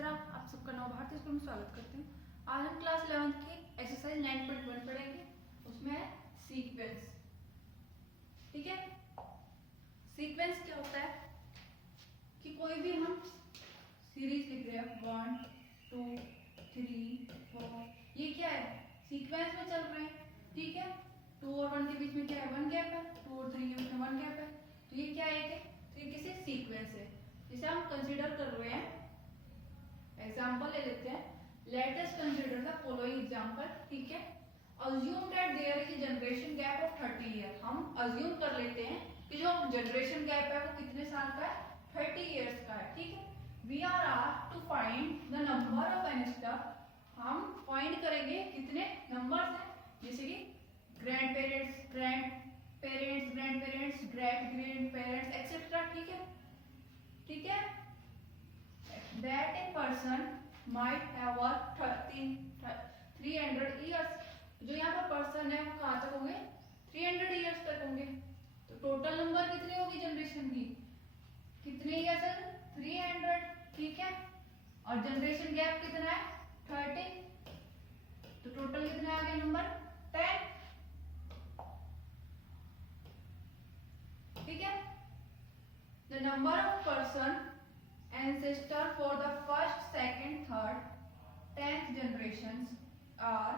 तरह आप सबका नव भारतीय स्कूल में स्वागत करते हैं। आज हम क्लास 11th की एक्सरसाइज 9.1 पढ़ेंगे। उसमें है सीक्वेंस। ठीक है, सीक्वेंस क्या होता है कि कोई भी हम सीरीज लिख रहे हैं 1 2 3 4, ये क्या है, सीक्वेंस में चल रहे हैं। ठीक है, 2 और 1 के बीच में क्या है, 1 गैप है। 2 और 3 के बीच में 1 गैप है, तो ये क्या है, एक तरीके से सीक्वेंस है जिसे हम कंसीडर कर रहे हैं। एग्जाम्पल ले लेते हैं, let us consider the following example. ठीक है, assume that there is a generation gap of 30 year. हम अज्यूम कर लेते हैं कि जो जनरेशन गैप है वो कितने साल का है, 30 ईयर्स का है। ठीक है, we are asked to find the number of ancestor. हम फाइंड करेंगे कितने नंबर्स हैं, जैसे कि grand parents, grand parents, grand parents, great grand parents etcetera. ठीक है, ठीक है, that a person might have worked 300 years। जो यहाँ पर पर्सन है वो कहाँ तक होंगे, 300 इयर्स तक होंगे। तो टोटल नंबर कितनी होगी जनरेशन की, कितने इयर्स है, 300। ठीक है, और जनरेशन गैप कितना है, 30। तो टोटल कितना आ गया नंबर, 10। ठीक है, the number of person ancestor for the first, second, third, 10th generations are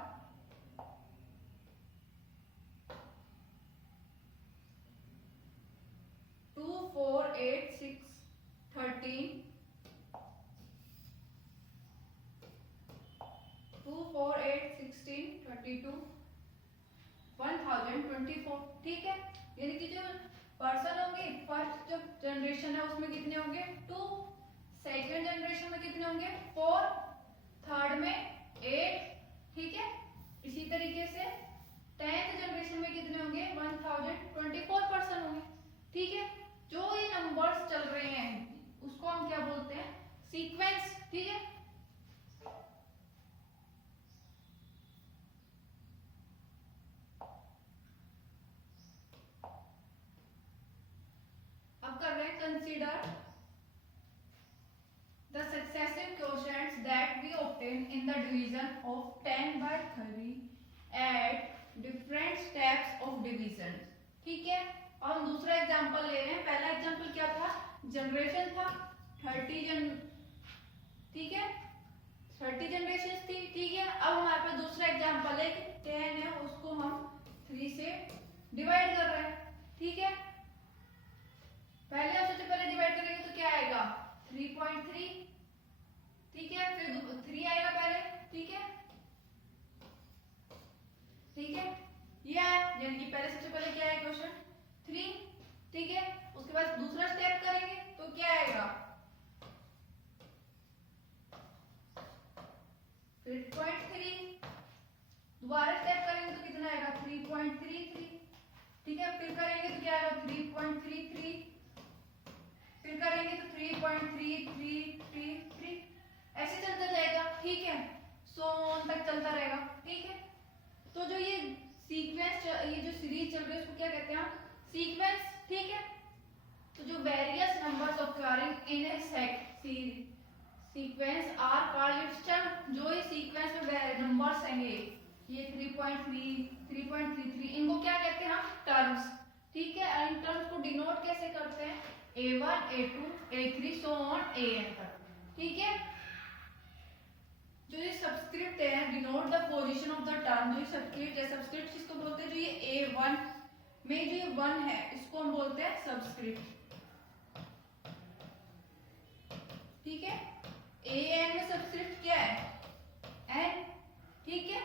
2, 4, 8, 6, 13, 2, 4, 8, 16, 32, 1024। ठीक है, यानी कि जो पर्सन होंगे फर्स्ट जो जनरेशन है उसमें कितने होंगे, 2, सेकेंड जनरेशन में कितने होंगे, 4, थर्ड में 8। ठीक है, इसी तरीके से 10th जनरेशन में कितने होंगे, 1024 पर्सन होंगे। ठीक है, जो ये नंबर्स चल रहे हैं उसको हम क्या बोलते हैं, सीक्वेंस। ठीक है, अब कर रहे हैं consider the successive quotients that we obtain in the division of 10 by 3 at different steps of division। ठीक है, और हम दूसरा एग्जांपल ले रहे हैं। पहला एग्जांपल क्या था, जनरेशन था 30 ठीक है, 30 जनरेशन थी। ठीक है, अब हमारे पास दूसरा एग्जांपल है कि 10 है, उसको हम 3 से डिवाइड कर रहे हैं। ठीक है, पहले हम सबसे पहले डिवाइड करेंगे तो क्या आएगा, 3.3। ठीक है, फिर 3 आएगा पहले। ठीक है, ठीक है, ये आया, यानी कि पहले सबसे पहले क्या है क्वेश्चन 3। ठीक है, उसके बाद दूसरा स्टेप करेंगे तो क्या आएगा, फिर 0.3। दोबारा स्टेप करेंगे तो कितना आएगा, 3.33। ठीक है, फिर करेंगे तो क्या आएगा, 3.33। फिर करेंगे तो 3.3333, ऐसे चलता जाएगा। ठीक है, 100 तक चलता रहेगा। ठीक है, तो जो ये सीक्वेंस, ये जो सीरीज चल रही है उसको क्या कहते हैं, सीक्वेंस। ठीक है, तो जो various numbers occurring in a sequence are called its term. जो ये सीक्वेंस में नंबर्स हैं ये 3.3, 3.33, इनको क्या कहते हैं हम, टर्म्स। ठीक है, इन टर्म्स को डिनोट कैसे करते हैं, A1, A2, A3 so on AN तक। ठीक है, जो ये सबस्क्रिप्ट है denote the position of the term. जो ये सबस्क्रिप्ट है, सबस्क्रिप्ट किसको बोलते हैं, जो ये A1 में जो ये 1 है इसको हम बोलते हैं सबस्क्रिप्ट। ठीक है, AN में सबस्क्रिप्ट क्या है, N। ठीक है,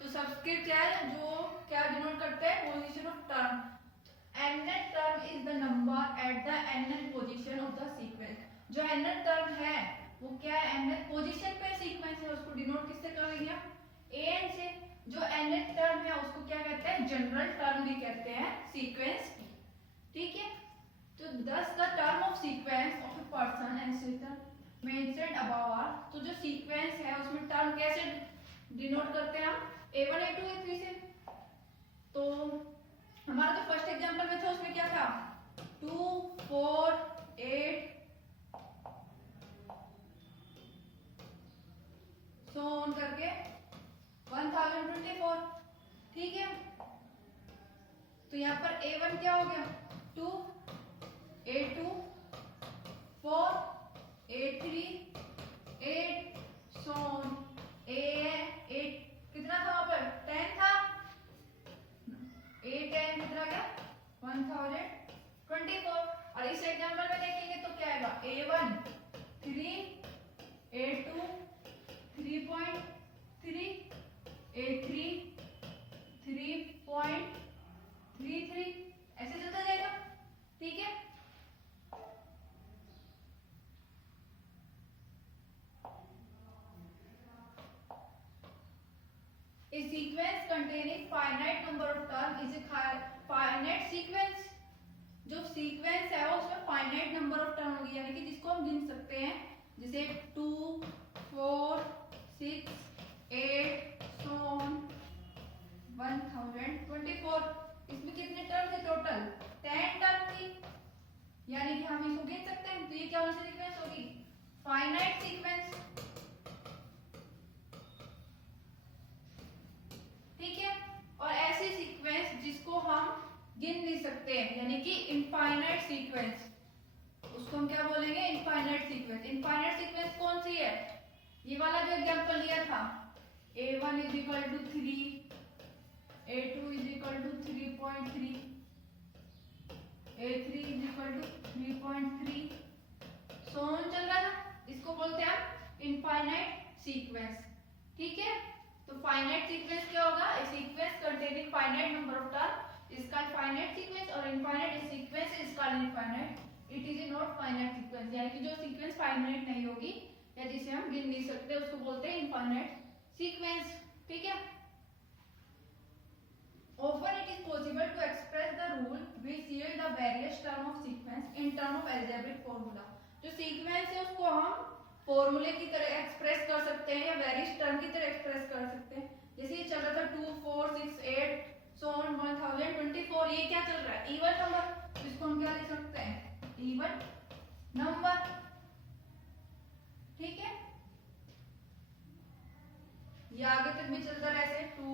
तो सबस्क्रिप्ट क्या है, जो क्या डिनोट करते हैं, position of term. nth term is the number at the nth position of the sequence। जो nth term है वो क्या है, nth पोजीशन पे सीक्वेंस है, उसको डिनोट किससे करेंगे, an से। जो nth term है उसको क्या कहते हैं, जनरल टर्म भी कहते हैं सीक्वेंस की। ठीक है, तो thus the term of sequence of a person ancestor mentioned above are। तो जो सीक्वेंस है उसमें टर्म कैसे डिनोट करते हैं हम, A1, A2, A3 से। तो हमारा जो फर्स्ट एग्जांपल में था उसमें क्या था, 2, 4, 8, सो ऑन करके 1024, ठीक है। तो यहाँ पर A1 क्या हो गया 2, A2 4, A3 8, so on A8 कितना था वहां पर 10 था, A10 कितना गया 1024। और इस एग्जाम्पल में देखेंगे तो क्या आएगा A1 3, A2 3.3, A3 3.33, ऐसे चलता जाएगा, ठीक है। A sequence containing finite number of term is a finite sequence। जो सीक्वेंस है उसमें फाइनाइट नंबर ऑफ टर्म होगी, यानी कि जिसको हम गिन सकते हैं, जैसे 2 4 6 8 सो ऑन 1024। इसमें कितने टर्म थे टोटल 10 टर्म थी, यानी कि हम इसको गिन सकते हैं। तो ये क्या सी सीक्वेंस होगी फाइनाइट सीक्वेंस, ठीक है। और ऐसी सीक्वेंस जिसको हम गिन नहीं सकते हैं, यानी कि इनफाइनाइट सीक्वेंस, उसको हम क्या बोलेंगे इनफाइनाइट सीक्वेंस। इनफाइनाइट सीक्वेंस कौन सी है, ये वाला जो एग्जांपल लिया था A1 = 3, A2 = 3.3, A3 = 3.3, so on चल रहा था, इसको बोलते हैं हम इनफाइनाइट सीक्वेंस, ठीक है। तो फाइनाइट सीक्वेंस क्या होगा, a sequence containing finite number of term is called finite sequence, और infinite sequence is called infinite, it is a not finite sequence, यानी कि जो सीक्वेंस फाइनाइट नहीं होगी या जिसे हम गिन नहीं सकते उसको बोलते हैं इनफाइनाइट सीक्वेंस, ठीक है। Often it is possible to express the rule which yield the various term of sequence in term of algebraic formula। जो सीक्वेंस है उसको हम फॉर्मूले की तरह एक्सप्रेस कर सकते हैं या वेरियस टर्म की तरह एक्सप्रेस कर सकते हैं। जैसे ये चल रहा था 2 4 6 8 सो ऑन 1024, ये क्या चल रहा है इवन नंबर, इसको हम क्या लिख सकते हैं इवन नंबर, ठीक है। ये आगे तक भी चलता रहे ऐसे 2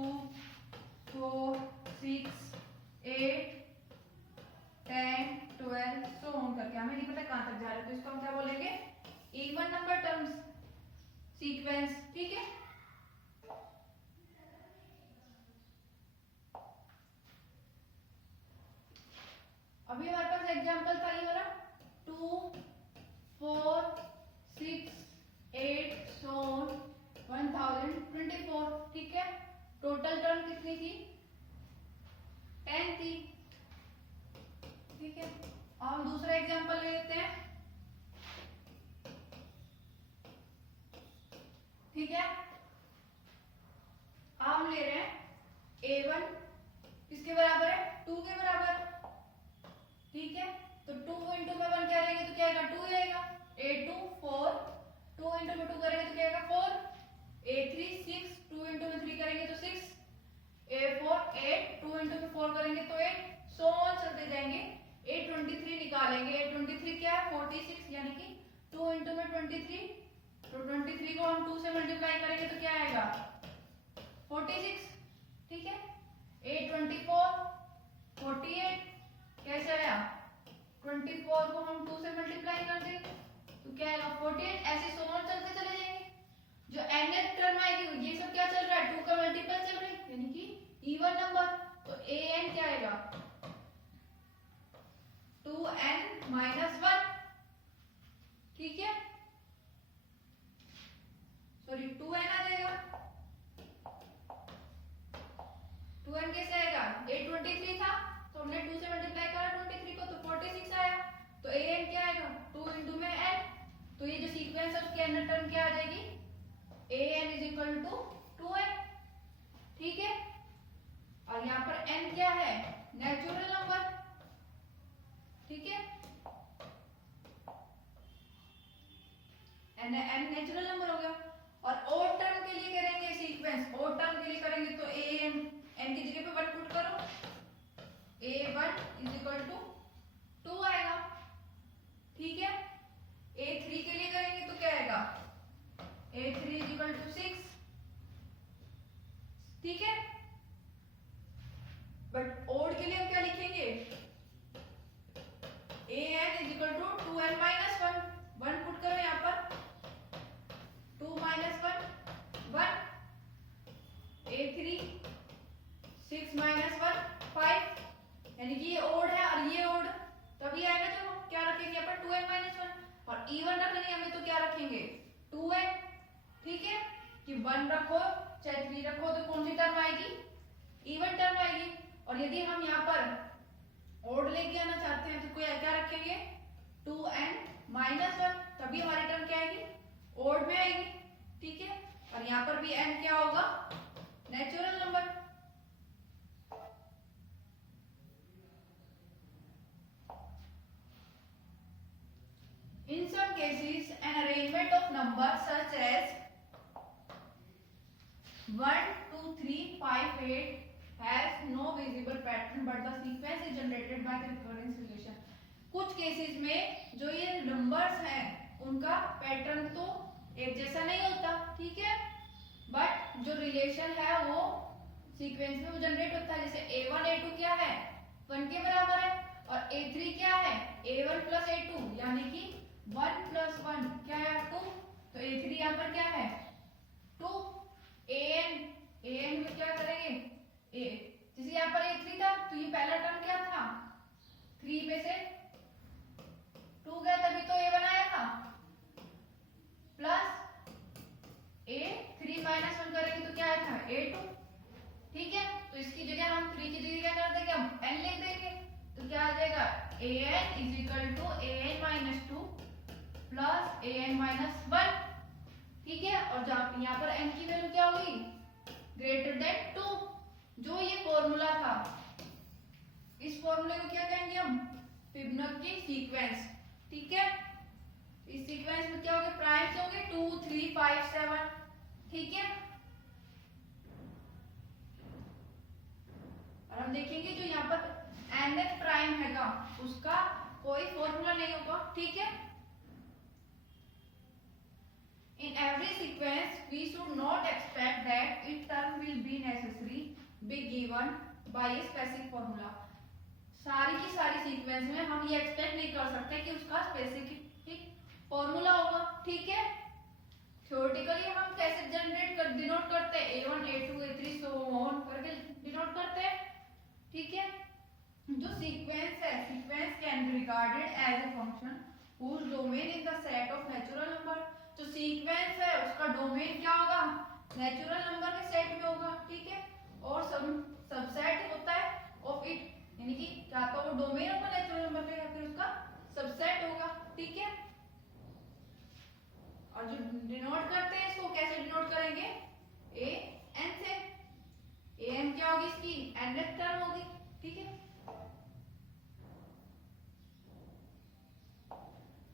4 6 8 10 12 सो ऑन करके, हमें नहीं पता कहां तक जा रहे, तो इसको हम क्या बोलेंगे इवन नंबर टर्म्स सीक्वेंस, ठीक है। अभी हमारे पास एग्जांपल था ये वाला 2 4 6 8 सो ऑन 1024, ठीक है। टोटल टर्म कितनी थी 10 थी, ठीक है। अब हम दूसरा एग्जांपल ले लेते हैं, ठीक है। हम ले रहे हैं A1 किसके बराबर है 2 के बराबर, ठीक है। तो 2 इंटू में 1 क्या रहेगा, तो क्या आएगा 2 आएगा। A2 4, 2 इंटू में 2 करेंगे तो क्या आएगा 4, A3 6, 2 इंटू में 3 करेंगे तो 6, A4 8, 2 इंटू में 4 करेंगे तो 8, सो ऑन चलते जाएंगे। A23 निकालेंगे, A23 क्या है 46, यानी कि 2 इंटू में 23, तो 23 को हम 2 से मल्टीप्लाई करेंगे तो क्या आएगा 46, ठीक है। A24 48, कैसे आया 24 को हम 2 से मल्टीप्लाई कर देंगे तो क्या आएगा 48, ऐसे सो ऑन चलते चले जाएंगे। जो nth टर्म आएगी ये सब क्या चल रहा है 2 का मल्टीपल चल रही है, यानी कि इवन नंबर, तो an क्या आएगा 2n-1, ठीक है। सॉरी 2n आ जाएगा, 2n कैसे आएगा A23 था तो हमने 2 से मल्टीप्लाई करा 23 को तो 46 आया, तो an क्या आएगा 2 इंटू में n, तो ये जो सीक्वेंस है उसके अंदर टर्म क्या आ जाएगी an = 2n, ठीक है। और यहाँ पर n क्या है नेचुरल नंबर, ठीक है। n नेचुरल नंबर हो गया। और ऑड टर्म के लिए करेंगे सीक्वेंस, ऑड टर्म के लिए करेंगे तो an n की जगह पे 1 पुट करो, A1 = 2 आएगा, ठीक है। A3 के लिए करेंगे तो क्या आएगा A3 = 6, रखेंगे 2n, ठीक है, कि 1 रखो चाहे 3 रखो तो कौन सी टर्म आएगी, इवन टर्म आएगी। और यदि हम यहाँ पर ओड लेके आना चाहते हैं तो कोई क्या रखेंगे 2n-1, तभी हमारी टर्म क्या आएगी, ओड में आएगी, ठीक है। और यहाँ पर भी n क्या होगा, natural number. In some cases, an arrangement of numbers such as 1, 2, 3, 5, 8 has no visible pattern, but the sequence is generated by the recurrence relation. कुछ केसेस में जो ये नंबर्स हैं उनका पैटर्न तो एक जैसा नहीं होता, ठीक है, बट जो रिलेशन है वो सीक्वेंस में वो जनरेट होता है। जैसे a1 a2 क्या है, 1 के बराबर है, और a3 क्या है, a1 प्लस a2, यानी कि 1 प्लस 1 क्या है 2, तो a3 यहाँ पर क्या है 2। an में क्या करेंगे a, जैसे यहाँ पर a3 था तो ये पहला टर्म क्या था, 3 में से 2 गया तभी तो a1 आया था, प्लस a3 माइनस 1 करेंगे तो क्या आया था a2, ठीक है। तो इसकी जगह हम 3 की जगह क्या कर देंगे, हम n लिख देंगे, तो क्या आ जाएगा an is equal to an minus 2 plus an minus 1, ठीक है। और यहाँ पर n की वैल्यू क्या होगी, ग्रेटर देन 2, जो ये फॉर्मूला था, इस फॉर्मूले को क्या कहेंगे हम, फिबोनाची सीक्वेंस, ठीक है। इस सीक्वेंस में क्या होंगे, प्राइम्स होंगे 2, 3, 5, 7, ठीक है। और हम देखेंगे जो यहाँ पर nth प्राइम हैगा उसका कोई फॉर्मूला नहीं होगा, ठीक है। In every sequence, we should not expect that its term will be necessary be given by a specific formula. सारी की सारी सीक्वेंस में हम ये एक्सपेक्ट नहीं कर सकते कि उसका स्पेसिफिक फॉर्मूला होगा, ठीक है। थ्योरेटिकली हम कैसे जनरेट कर डिनोट करते हैं, a1 a2 a3 so on करके डिनोट करते हैं, ठीक है। जो सीक्वेंस है, sequence can be regarded as a function whose domain is the set of natural number। जो सीक्वेंस है उसका डोमेन क्या होगा, नेचुरल नंबर के सेट में होगा, ठीक है। और सबसेट होता है ऑफ इट, यानी कि क्या तो वो डोमेन होगा नेचुरल नंबर का या फिर उसका सबसेट होगा, ठीक है। और जो डिनोट करते हैं इसको कैसे डिनोट करेंगे, a n से, a n क्या होगी इसकी nth टर्म होगी, ठीक है।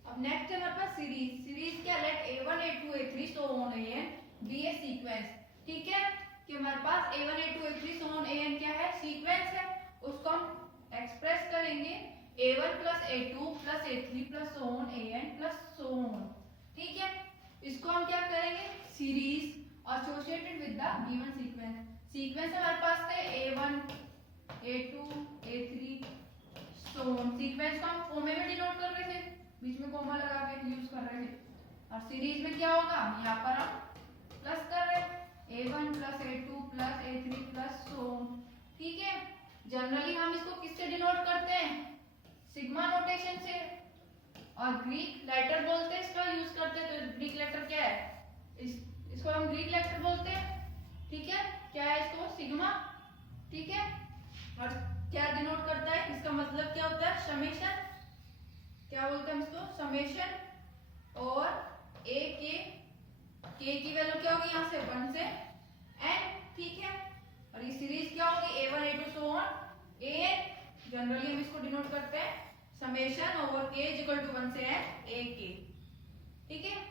अब नेक्स्ट है हमारे पास सीरीज क्या, late a1 a2 a3 so on an be a sequence, ठीक है, कि हमारे पास a1 a2 a3 so on an क्या है, सीक्वेंस है। उसको हम एक्सप्रेस करेंगे a1 plus a2 plus a3 plus so on an plus so on, ठीक है। इसको हम क्या करेंगे, series associated with the given sequence. Sequence हमारे पास थे a1 a2 a3 so on, sequence को हम कोमे में डिनोट कर रहे थे, बीच में कोमा लगा के यूज कर रहे थे। और सीरीज में क्या होगा, यहाँ पर हम प्लस कर रहे हैं a1 plus a2 plus a3 plus so on, ठीक है। जनरली हम इसको किससे डिनोट करते हैं, सिग्मा नोटेशन से, और ग्रीक लेटर बोलते हैं इसका यूज करते हैं। तो ग्रीक लेटर क्या है, इसको हम ग्रीक लेटर बोलते हैं, ठीक है। क्या है इसको, सिग्मा, ठीक है। और क्या डिनोट करता है, इसका मतलब क्या होता है, समेशन, क्या बोलते हैं हम इसको, समेशन। और a के की वैल्यू क्या होगी, यहाँ से 1 से n, ठीक है। और ये सीरीज क्या होगी, a1 a2 so on an, generally हम इसको डिनोट करते हैं summation over k is equal to 1 से n a k, ठीक है।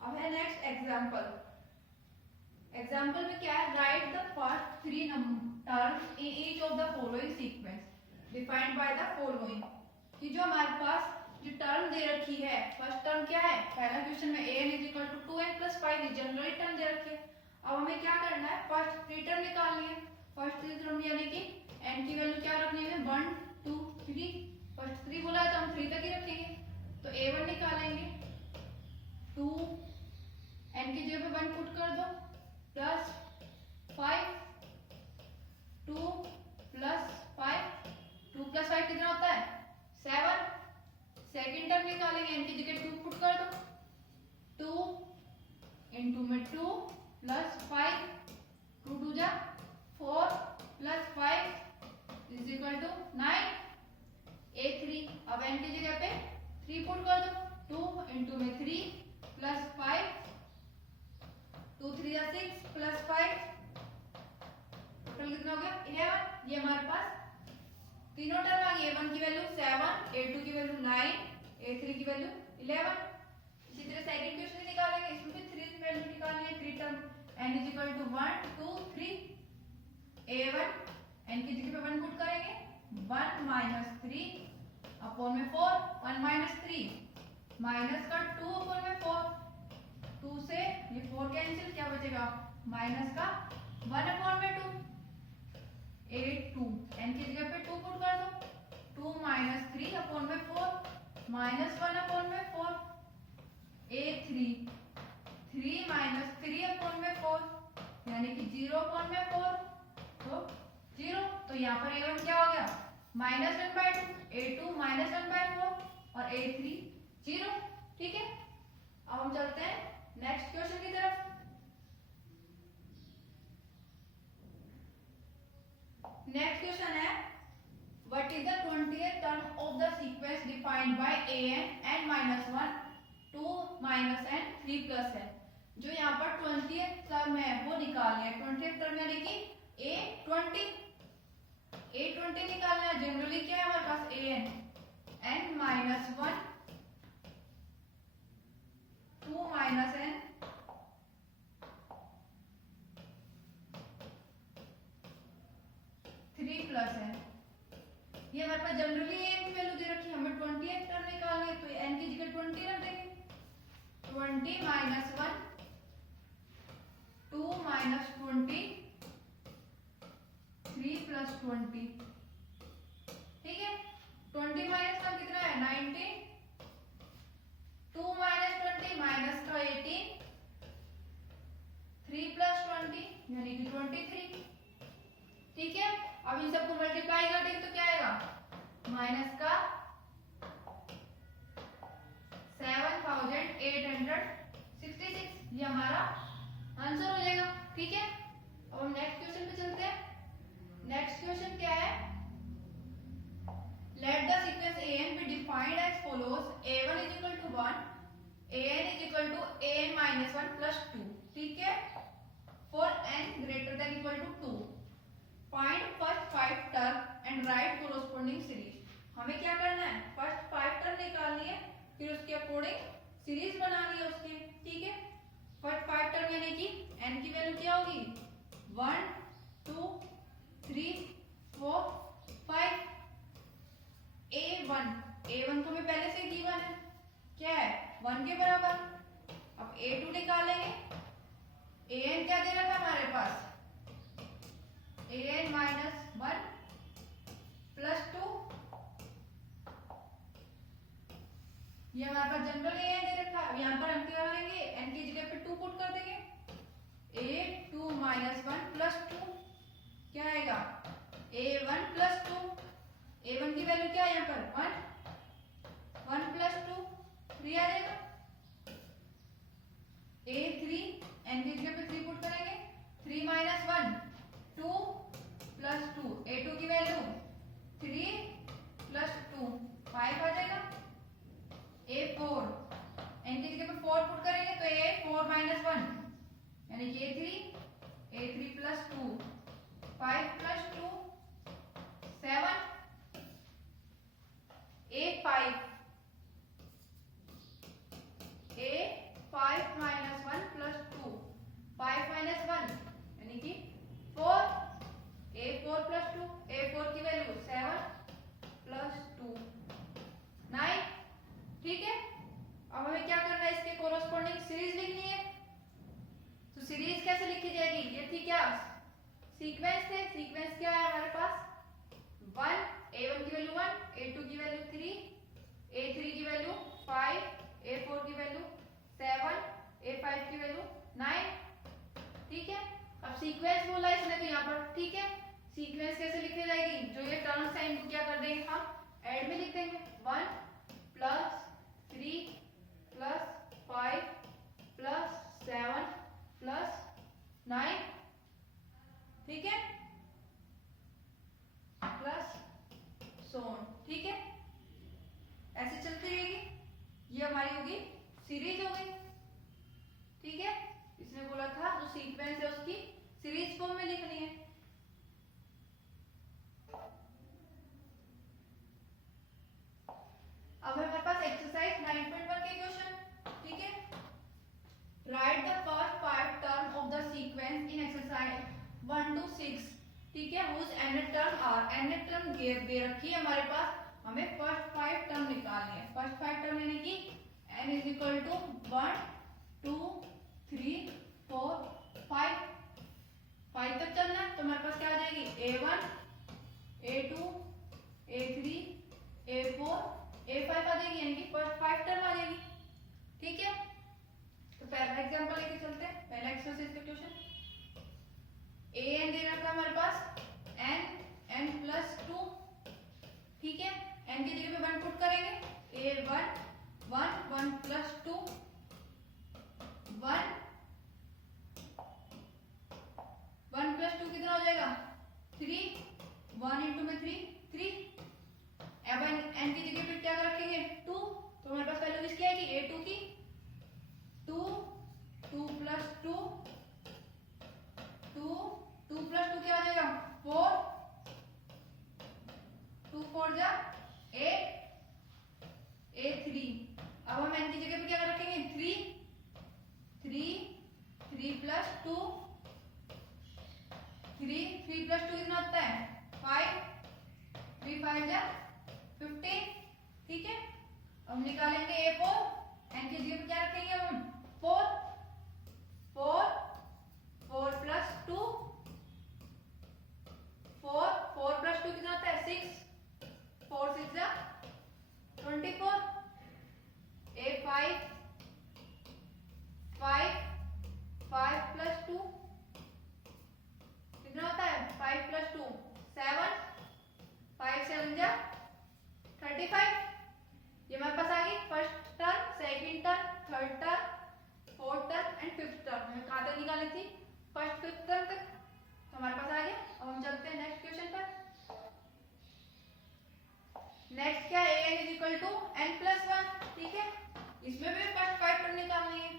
अब है नेक्स्ट एग्जांपल। एग्जाम्पल में क्या है, write the first 3 terms in each of the following sequence defined by the following. कि जो हमारे पास जो टर्म दे रखी है, फर्स्ट टर्म क्या है, पहला क्वेश्चन में an is equal to 2n plus 5 generally term दे रखी है। अब हमें क्या करना है, फर्स्ट 3 टर्म निकालनी है। फर्स्ट 3 टर्म यानी कि n की वैल्यू क्या रखनी है, 1 2 3, फर्स्ट 3 बोला है तो हम 3 तक ही रखेंगे। तो a1 निकालेंगे, 2 n की जगह पे 1 पुट कर दो, प्लस 5 2 प्लस सेकेंड टर्म निकालेंगे, n की जगह 2 पुट कर दो, 2 इंटू में 2 प्लस 5, 2 2 जा 4 plus 5 is equal to 9, a3। अब n की जगह पे 3 पुट कर दो, 2 इंटू में 3 प्लस 5, 2 3 जा 6 प्लस 5, टोटल कितना हो गया 11। ये हमारे पास तीनों टर्म आ गई, a1 की वैल्यू 7, a2 की वैल्यू 9, a3 की वैल्यू 11। इसी तरह सेकंड क्वेश्चन निकालेंगे, इसमें भी 3 वैल्यू निकालनी है, 3 term n is equal to 1 2 3, a1 n की जगह पे 1 पुट करेंगे, 1 माइनस 3 अपॉन में 4, 1 माइनस 3 माइनस का 2 अपॉन में 4, 2 से ये 4 कैंसिल, क्या बचेगा माइनस का 1 अपॉन में 2, a2 n की जगह पे 2 पुट कर दो, 2 माइनस 3 अपॉन में 4 माइनस 1 अपॉन में 4, a3 3 माइनस 3 अपॉन में 4 यानी कि 0 अपॉन में 4, तो 0। तो यहाँ पर a1 क्या हो गया -1/2, a2 -1/4 और a3 0। ठीक है, अब हम चलते हैं नेक्स्ट क्वेश्चन की तरफ। नेक्स्ट क्वेश्चन है what is the 20th term of the sequence defined by an n-1 2 n 3 plus है। जो यहाँ पर 20th टर्म है वो निकालना है। 20th टर्म यानी कि a20 निकालना है। जनरली क्या है हमारे पास an n-1 2 n 3 प्लस है। ये हमारे पास जनरली an की वैल्यू दे रखी है, हमें 20th टर्म निकालना है तो n की जगह 20 रख देंगे, 20 माइनस 1 2 माइनस 20 3 प्लस 20। ठीक है, 20 माइनस का कितना है 19, 2 माइनस 20 माइनस का 18, 3 प्लस 20 यानी कि 23। ठीक है, अब इन सबको मल्टीप्लाई कर देंगे तो क्या आएगा माइनस का 7866, ये हमारा आंसर हो जाएगा। ठीक है, अब हम नेक्स्ट क्वेश्चन पे चलते हैं। नेक्स्ट क्वेश्चन क्या है, let the sequence an be defined as follows, a1 is equal to 1, an is equal to an minus 1 plus 2। ठीक है, for n greater than equal to 2 find first 5 term and write corresponding series। हमें क्या करना है, first 5 term निकालनी है, फिर उसके अकॉर्डिंग सीरीज बनानी है उसकी। ठीक है, फर्स्ट 5 टर्म यानी कि n की वैल्यू क्या होगी 1 2 3 4 5। a1 तो हमें पहले से गिवन है, क्या है 1 के बराबर। अब a2 निकालेंगे, an क्या दे रहा था हमारे पास an माइनस 1 प्लस 2, ये हमारे पास जनरल an दे रखा है। यहाँ पर हम क्या करेंगे n की जगह पे 2 पुट कर देंगे, a2 माइनस 1 प्लस 2 क्या आएगा a1 प्लस 2। a1 की वैल्यू क्या है यहाँ पर 1 प्लस 2 3 आ जाएगा। a3 n की जगह पे 3 पुट करेंगे, 3 माइनस 1 2 प्लस 2, a2 की वैल्यू 3 प्लस 2 5 आ जाएगा। a4 n की जगह पे 4 पुट करेंगे तो a4 माइनस 1 यानी कि a3 plus 2 5 plus 2 7, a5 minus 1 plus 2 5 minus 1 यानी कि 4, a4 प्लस 2, a4 की वैल्यू 7 प्लस 2 9। ठीक है, अब हमें क्या करना है, इसके कोरोस्पोंडिंग सीरीज लिखनी है। तो सीरीज कैसे लिखी जाएगी, ये थी क्या सीक्वेंस थे। सीक्वेंस क्या है हमारे पास 1 a1 की वैल्यू 1, a2 की वैल्यू 3, a3 की वैल्यू 5, a4 की वैल्यू 7, a5 की वैल्यू 9। ठीक है, अब सीक्वेंस बोला इसने तो यहाँ पर। ठीक है, सीक्वेंस कैसे लिखी जाएगी, जो ये टर्म्स है इनको क्या कर देंगे हम ऐड में लिख देंगे, 1 प्लस 3 प्लस 5 प्लस 7 प्लस 9, ठीक है, प्लस सोन, ठीक है, ऐसे चलती रहेगी। ये हमारी होगी सीरीज हो गई, ठीक है। इसने बोला था जो सीक्वेंस है उसकी सीरीज फॉर्म में लिखनी है। अब है हमारे पास एक्सरसाइज 9.1 के क्वेश्चन, ठीक है। Write the first 5 term of the sequence in exercise 1 to 6, ठीक है, whose nth term are, nth term दे रखी है हमारे पास, हमें फर्स्ट 5 टर्म निकालनी है। फर्स्ट 5 टर्म यानी कि n इज इक्वल टू 1 2 3 4 5 तक चलना है। तो हमारे पास क्या आ जाएगी, a1 a2 a3 a4 a5 आ जाएगी, यानी कि फर्स्ट 5 टर्म आ जाएगी, ठीक है। तो पहला एग्जांपल लेके चलते हैं, पहला एक्सरसाइज का क्वेश्चन। an दे रखा है हमारे पास n प्लस 2, ठीक है, n की जगह पे 1 पुट करेंगे, a1 1 प्लस 2 1 प्लस 2 कितना हो जाएगा 3, 1 इंटू में 3। अब n की जगह पे क्या रखेंगे 2, तो हमारे पास वैल्यू किसकी आएगी, a2 की, 2 प्लस 2 प्लस 2 क्या हो जाएगा 4, 2 4 जा 8 a3। अब हम n की जगह पे क्या रखेंगे 3 प्लस 2 3 प्लस 2 कितना होता है 5, 3 5 जा 15, ठीक है। अब निकालेंगे a4, n की जगह पे क्या रखेंगे हम 4 प्लस 2 4 प्लस 2 कितना होता है 6, 4 6 जा 24, a5 5 प्लस 2 कितना होता है 5 प्लस 2 7, 5 7 जा 35। ये हमारे पास आ गई first term, second term, third term, fourth term and fifth term. हमें कहाँ तक निकालनी थी, फर्स्ट फिफ्थ टर्म तक, तो हमारे पास आ गया। अब हम चलते हैं नेक्स्ट क्वेश्चन पर। नेक्स्ट क्या है, an is equal to n plus 1, ठीक है, इसमें भी फर्स्ट 5 टर्म निकालनी है।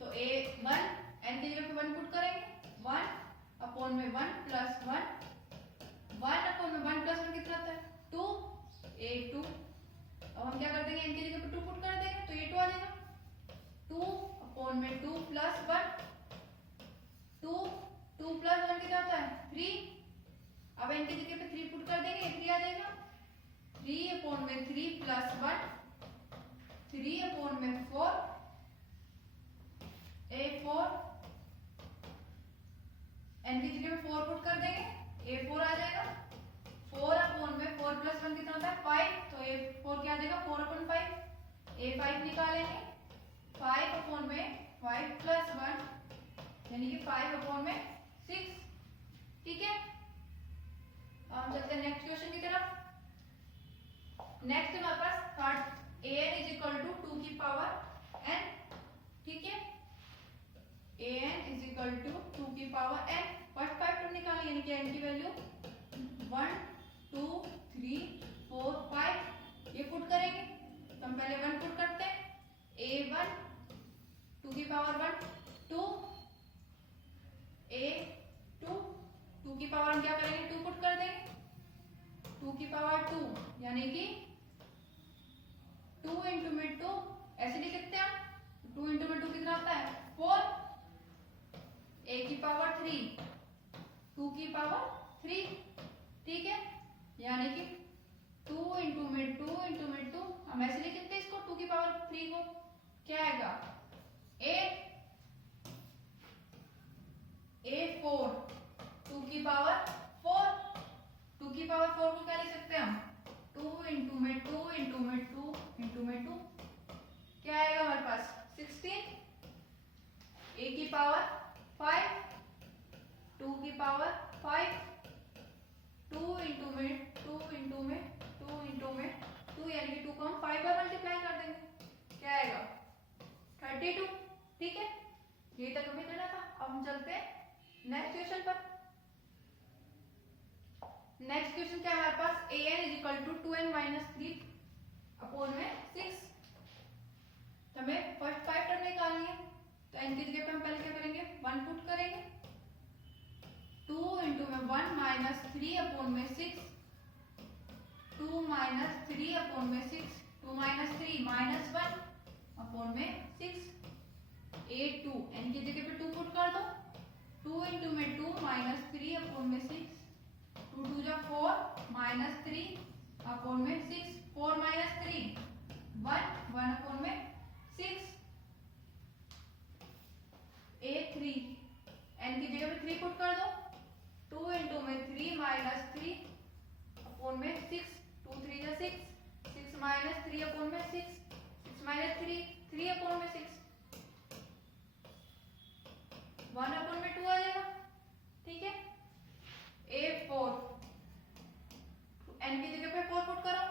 तो a1 n की जगह पे 1 पुट करेंगे, 1 अपॉन में 1 प्लस 1 अपॉन में 1 प्लस 1 कितना आता है 2 a2। अब हम क्या कर देंगे, n की जगह पे 2 पुट कर देंगे, तो a2 आ जाएगा, 2 अपॉन में 2 प्लस 1 2 प्लस 1 कितना होता है 3। अब n की जगह पे 3 पुट कर देंगे, 3 आ जाएगा, 3 अपॉन में 3 प्लस 1 3 अपॉन में 4 a4। n की जगह पे 4 पुट कर देंगे, a4 आ जाएगा, 4 अपॉन में 4 प्लस 1 कितना होता है 5, तो a4 क्या आ जाएगा 4 अपॉन 5। a5 निकालेंगे, 5 अपॉन में 5 प्लस 1 यानी कि 5 अपॉन में 6, ठीक है। अब हम चलते हैं नेक्स्ट क्वेश्चन की तरफ। नेक्स्ट हमारे पास third an is equal to 2 की पावर n, ठीक है, an इज इक्वल टू 2 की पावर n। फर्स्ट 5 टर्म निकालें, यानी कि n की वैल्यू 1 2 3 4 5 ये पुट करेंगे। तो हम पहले 1 पुट करते हैं, a1 2 की पावर 1 2 a2 2 की पावर हम क्या करेंगे 2 पुट कर देंगे, 2 की पावर 2 यानी कि 2 इंटू में 2 ऐसे लिख सकते हैं हम, 2 इंटू में 2 कितना आता है 4, a की पावर 3 2 की पावर 3, ठीक है, यानी कि 2 इंटू में 2 हम ऐसे लिख सकते हैं इसको 2 की पावर 3 को, क्या आएगा a4 2 की पावर 4, 2 की पावर 4 को क्या लिख सकते हैं हम 2 इंटू में 2 क्या आएगा हमारे पास 16, a की पावर 5 2 की पावर 5 2 इंटू में 2 यानी कि 2 को हम 5 बार मल्टीप्लाई कर देंगे, नेक्स्ट क्वेश्चन क्या है हमारे पास, an is equal to 2n minus 3 upon में 6। तो हमें फर्स्ट 5 टर्म निकालनी है, तो n की जगह पे हम पहले क्या करेंगे, 1 पुट करेंगे। 2 इंटू में 1 माइनस 3 अपॉन में 6, 2 माइनस 3 अपॉन में 6, 2 माइनस 3 माइनस 1 अपॉन में 6, 8 2 n की जगह पे 2 पुट कर दो। 2 इंटू में 2 माइनस 3 अपॉन में 6, 2 2 जा 4 माइनस 3 अपॉन में 6, 4 माइनस 3 1 1 अपॉन में 6, 8 3 n की जगह पे 3 पुट कर दो। 2 इंटू में 3 माइनस 3 अपॉन में 6, 2 3 जा 6, 6 माइनस 3 अपॉन में 6, 6 माइनस 3 3 अपॉन में 6, 1 अपॉन में 2 आ जाएगा। ठीक है, a4 n की जगह पे 4 पुट करो।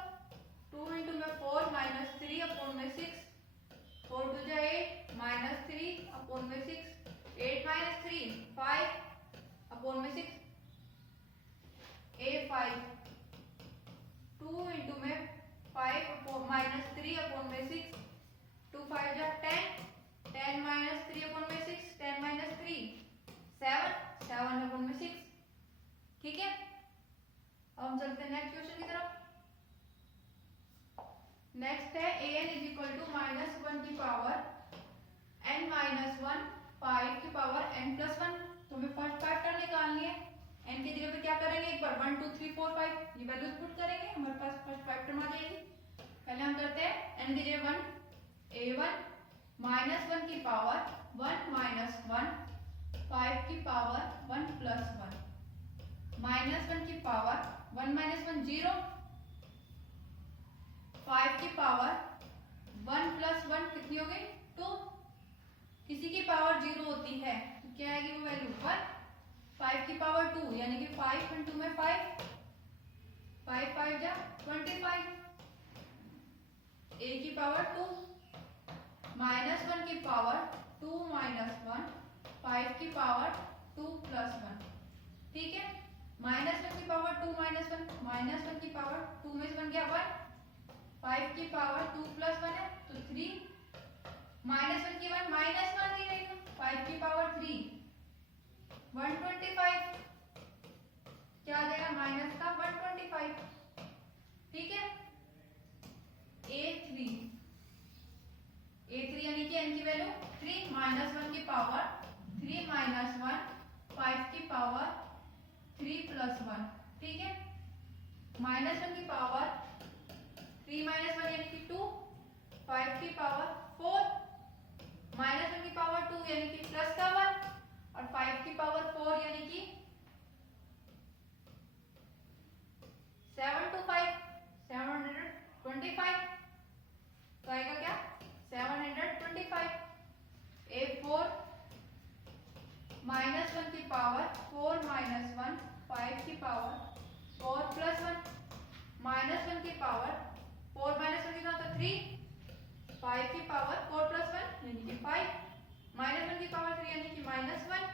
2 इंटू में 4 माइनस 3 अपॉन में 6, 4 2 जा 8 माइनस 3 अपॉन में 6, 8 माइनस 3 5 अपॉन में 6, a5 2 इंटू में 5 माइनस 3 अपॉन में 6, 2 5 जा 10 10 माइनस 3 अपॉन में 6, 10 माइनस 3 7 7 अपॉन में 6। ठीक है, अब हम चलते हैं नेक्स्ट क्वेश्चन की तरफ। नेक्स्ट है an is equal to minus 1 की पावर n माइनस 1 5 की पावर n प्लस 1। तो हमें फर्स्ट 5 टर्म निकालनी है। n की जगह पे क्या करेंगे, एक बार 1 2 3 4 5 ये वैल्यूज पुट करेंगे, हमारे पास फर्स्ट 5 टर्म आ जाएगी। पहले हम करते हैं n की जगह 1 a1 माइनस 1 की पावर 1 माइनस 1 5 की पावर 1 प्लस 1 माइनस 1 की पावर 1 माइनस 1 0, 5 की पावर 1 प्लस 1 कितनी हो गई 2। किसी की पावर 0 होती है तो क्या आएगी वो वैल्यू 1। 5 की पावर 2 यानी कि 5 इंटू में 5, 5 5 जा 25, a की पावर 2 माइनस 1 की पावर 2 माइनस 1 5 की पावर 2 प्लस 1। ठीक है, माइनस 1 की पावर 2 माइनस 1 माइनस 1 की पावर 2 में से बन गया 1, 5 की पावर 2 प्लस 1 है तो 3, माइनस 1 की 1 माइनस 1 ही रहेगा, 5 की पावर 3 125, क्या आ जाएगा माइनस का 125। ठीक है, a3 यानी कि n की वैल्यू 3 माइनस 1 की पावर 3 माइनस 1 5 की पावर 3 प्लस 1। ठीक है, माइनस 1 की पावर 3 माइनस 1 यानी कि 2, 5 की पावर 4 माइनस 1 की पावर 2 यानी कि प्लस का 1 और 5 की पावर 4 यानी कि 7 to 5 725। तो आएगा क्या 725। a4 माइनस 1 की पावर 4 माइनस 1 5 की पावर 4 प्लस 1 माइनस 1 की पावर 4 माइनस 1 कितना होता है 3, 5 की पावर 4 प्लस 1 यानी कि 5, माइनस 1 की पावर 3 यानी कि माइनस 1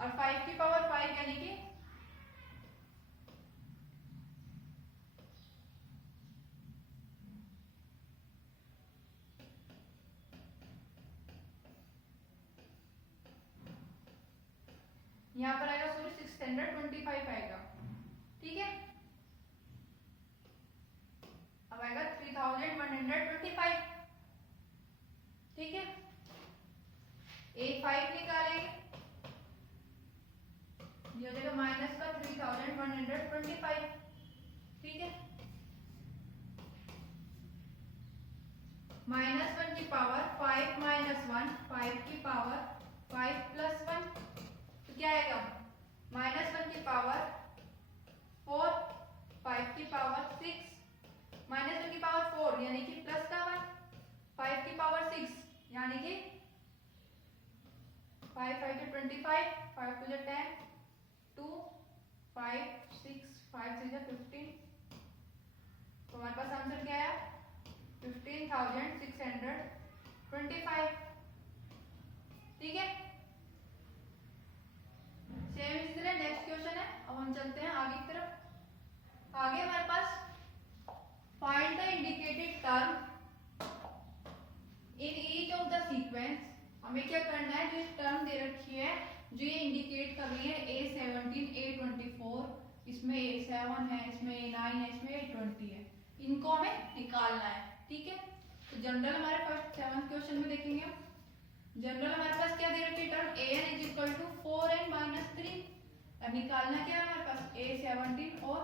और 5 की पावर 5 यानी कि यहाँ पर आएगा सॉरी 625 आएगा। ठीक है, अब आएगा 3125। ठीक है, a5 निकालेंगे, ये हो जाएगा माइनस का 3125। ठीक है, माइनस 1 की पावर 5 माइनस 1 5 की पावर 5 प्लस 1 तो क्या आएगा माइनस 1 की पावर 4 5 की पावर 6 माइनस 1 की पावर 4 यानी कि प्लस का 1 5 की पावर 6 यानी कि 5 5 to 25 5 to 10 2 5 6 5 3 15। तो हमारे पास आंसर क्या आया 15,625। ठीक है, सेम इसी तरह नेक्स्ट क्वेश्चन है। अब हम चलते हैं आगे की तरफ। जो ये इंडिकेट कर रही है A17, A24, इसमें A7 है, इसमें A9 है, इसमें A20 है, इनको हमें निकालना है। ठीक है, तो जनरल हमारे फर्स्ट 7th क्वेश्चन में देखेंगे हम। जनरल हमारे पास क्या दे रखी है term an is equal to 4n minus 3। अब निकालना क्या है हमारे पास A17 और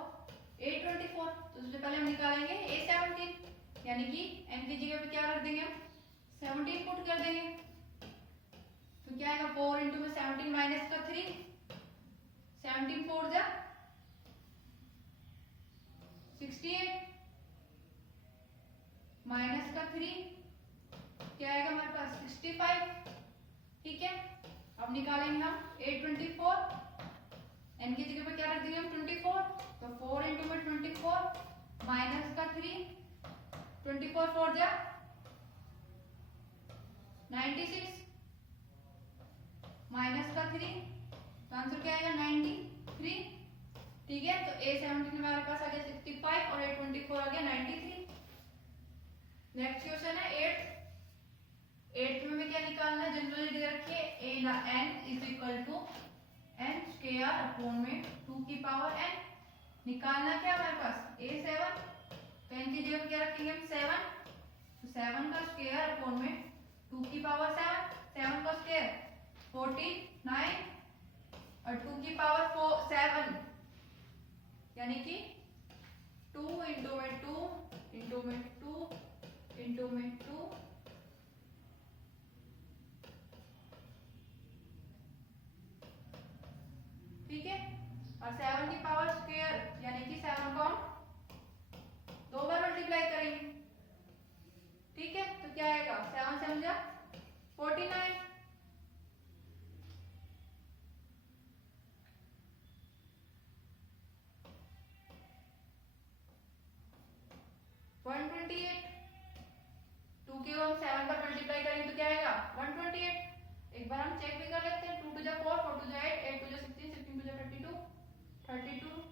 A24। तो सबसे पहले हम निकालेंगे A17, यानी कि n की जगह पे क्या रख देंगे हम 17 पुट कर देंगे। तो क्या आएगा 4 इंटू में 17 माइनस का 3, 17 4 जा 68 माइनस का 3 क्या आएगा हमारे पास 65। ठीक है, अब निकालेंगे हम A24, n की जगह पे क्या रख देंगे हम 24। तो 4 इंटू में 24 माइनस का 3, 24 4 जा 96 माइनस का 3, तो आंसर क्या आएगा 93। ठीक है, तो A17 हमारे पास आ गया 65 और A24 आ गया 93। नेक्स्ट क्वेश्चन है 8th में हमें क्या निकालना है, जनरली दे रखी है n is equal to n square upon में 2 की पावर n। निकालना क्या हमारे पास A7, तो n की जगह क्या रखेंगे हम 7, तो 7 का स्क्वायर अपॉन में 2 की पावर 7, 7 का स्क्वायर 49 और 2 की पावर 7, यानी कि 2 इंटू में 2 इंटू में 2 इंटू में 2, ठीक है, और 7 की पावर स्क्वायर यानी कि 7 को हम 2 बार मल्टीप्लाई करेंगे। ठीक है, तो क्या आएगा 7 7 जा 49, टू के हम 7 पर मल्टीप्लाई करेंगे तो क्या आएगा 128। एक बार हम चेक भी कर लेते हैं, 2 टू जा 4, 4 टू जा 8, 8 टू जा 16, 16 टू जा 32, 32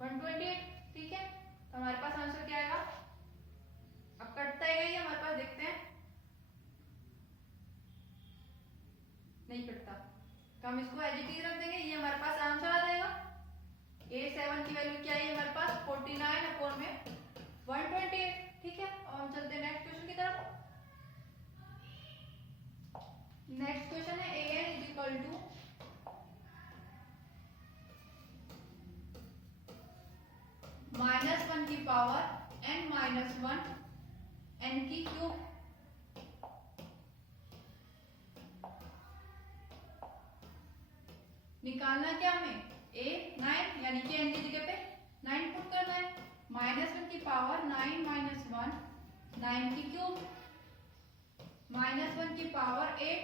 128। ठीक है, तो हमारे पास आंसर क्या आएगा, अब कटता है ये हमारे पास, देखते हैं नहीं कटता, तो हम इसको एज इट इज रख देंगे, ये हमारे पास आंसर आ जाएगा। A7 की वैल्यू क्या है हमारे पास 49 अपॉन में 128। ठीक है, और हम चलते हैं नेक्स्ट क्वेश्चन की तरफ। नेक्स्ट क्वेश्चन है an इज इक्वल टू -1 की पावर n माइनस 1 n की क्यूब। निकालना क्या हमें A9, यानी कि n की जगह पे 9 पुट करना है। -1 की पावर 9 माइनस 1 9 की क्यूब, -1 की पावर 8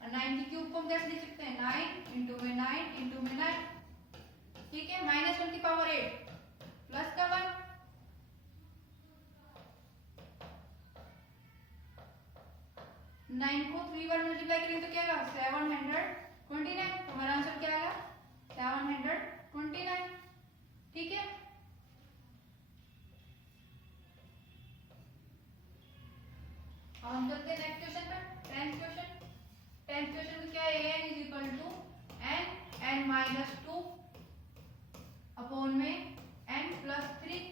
और 9 की क्यूब को हम कैसे लिख सकते हैं 9 इंटू में 9 इंटू में 9। ठीक है, -1 की पावर 8 प्लस का 1, नाइन को 3 बार मल्टीप्लाई करेंगे तो क्या आएगा 729। हमारा आंसर क्या आएगा 729। ठीक है, अब हम चलते हैं नेक्स्ट क्वेश्चन पर। 10th क्वेश्चन में क्या है an is equal to n minus 2 upon में n प्लस 3।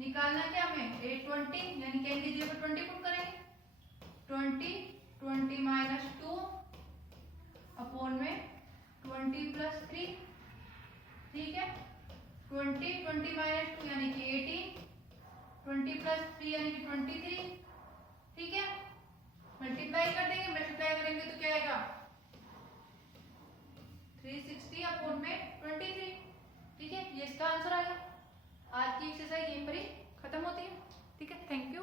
निकालना क्या हमें A20, यानी कि n की जगह पर 20 पुट करेंगे। 20 माइनस 2 अपॉन में 20 प्लस 3। ठीक है, 20 माइनस 2 यानी कि 18, 20 प्लस 3 यानी कि 23। ठीक है, मल्टीप्लाई कर देंगे, मल्टीप्लाई करेंगे तो क्या आएगा 360 अपॉन में 23। ठीक है, ये इसका आंसर आ गया। आज की एक्सरसाइज यहीं पर ही खत्म होती है। ठीक है, थैंक यू।